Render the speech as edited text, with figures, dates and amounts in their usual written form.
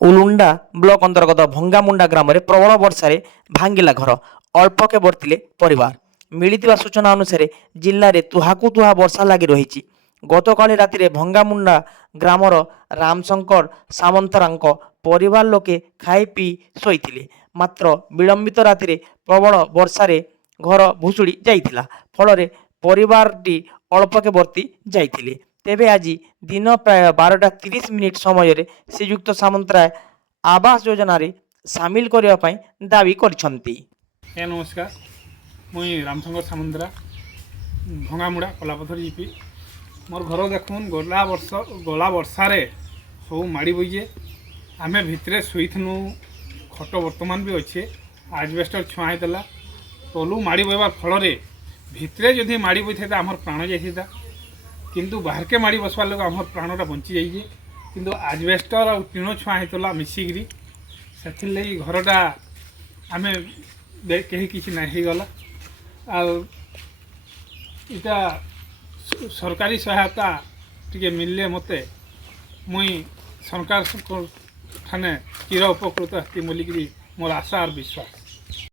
Ulunda block ଅନ୍ତର୍ଗତ ଭଙ୍ଗାମୁଣ୍ଡା ଗ୍ରାମରେ ପ୍ରବଳ ବର୍ଷାରେ ଭାଙ୍ଗିଲା ଘର, ଅଳ୍ପକେ ବର୍ତ୍ତିଲେ ପରିବାର। ମିଳିଥିବା ସୂଚନା ଅନୁସାରେ ଜିଲ୍ଲାରେ ତୁହାକୁ ତୁହା ବର୍ଷା ଲାଗି ରହିଛି। ଗତକାଲି ରାତିରେ ଭଙ୍ଗାମୁଣ୍ଡା ଗ୍ରାମର ରାମଶଙ୍କର ସାମନ୍ତରାଙ୍କ ପରିବାର ଲୋକେ ଖାଇ ପିଇ ଶୋଇଥିଲେ। ମାତ୍ର ବିଳମ୍ବିତ ରାତିରେ ପ୍ରବଳ ବର୍ଷାରେ ଘର ଭୁଶୁଡ଼ି ଯାଇଥିଲା, ଫଳରେ ପରିବାରଟି ଅଳ୍ପକେ ବର୍ତ୍ତି ଯାଇଥିଲେ। ତେବେ ଆଜି ଦିନ ପ୍ରାୟ 12:30 ସମୟରେ ଶ୍ରୀଯୁକ୍ତ ସାମନ୍ତରାୟ ଆବାସ ଯୋଜନାରେ ସାମିଲ କରିବା ପାଇଁ ଦାବି କରିଛନ୍ତି। ନମସ୍କାର, ମୁଇଁ ରାମଶଙ୍କର ସାମନ୍ତରା, ଭଙ୍ଗାମୁଡ଼ା କଲାପଥର ଯିବି। ମୋର ଘର ଦେଖୁନ୍ ଗଲା ବର୍ଷାରେ ସବୁ ମାଡ଼ି ବଇଛେ। ଆମେ ଭିତରେ ଶୋଇଥିନୁ, ଖଟ ବର୍ତ୍ତମାନ ବି ଅଛେ। ଆଜବେଷ୍ଟର ଛୁଆଁ ହେଇଥିଲା। ତଲୁ ମାଡ଼ି ବଇବାର ଫଳରେ ଭିତରେ ଯଦି ମାଡ଼ି ବଇଥାଇତା ଆମର ପ୍ରାଣ ଯାଇଥାଇତା, କିନ୍ତୁ ବାହାରକେ ମାଡ଼ି ବସବାର ଲୋକ ଆମର ପ୍ରାଣଟା ବଞ୍ଚି ଯାଇଛେ। କିନ୍ତୁ ଆଜବେଷ୍ଟର ଆଉ ଟିଣ ଛୁଆଁ ହେଇଥିଲା ମିଶିକିରି, ସେଥିର୍ଲାଗି ଘରଟା ଆମେ କେହି କିଛି ନାଇଁ ହେଇଗଲା। ଆଉ ଇଟା ସରକାରୀ ସହାୟତା ଟିକେ ମିଳିଲେ ମୋତେ ମୁଇଁ ସରକାର ଠାନେ ଚିର ଉପକୃତ ହେତି ବୋଲିକିରି ମୋର ଆଶା ଆର୍ ବିଶ୍ୱାସ।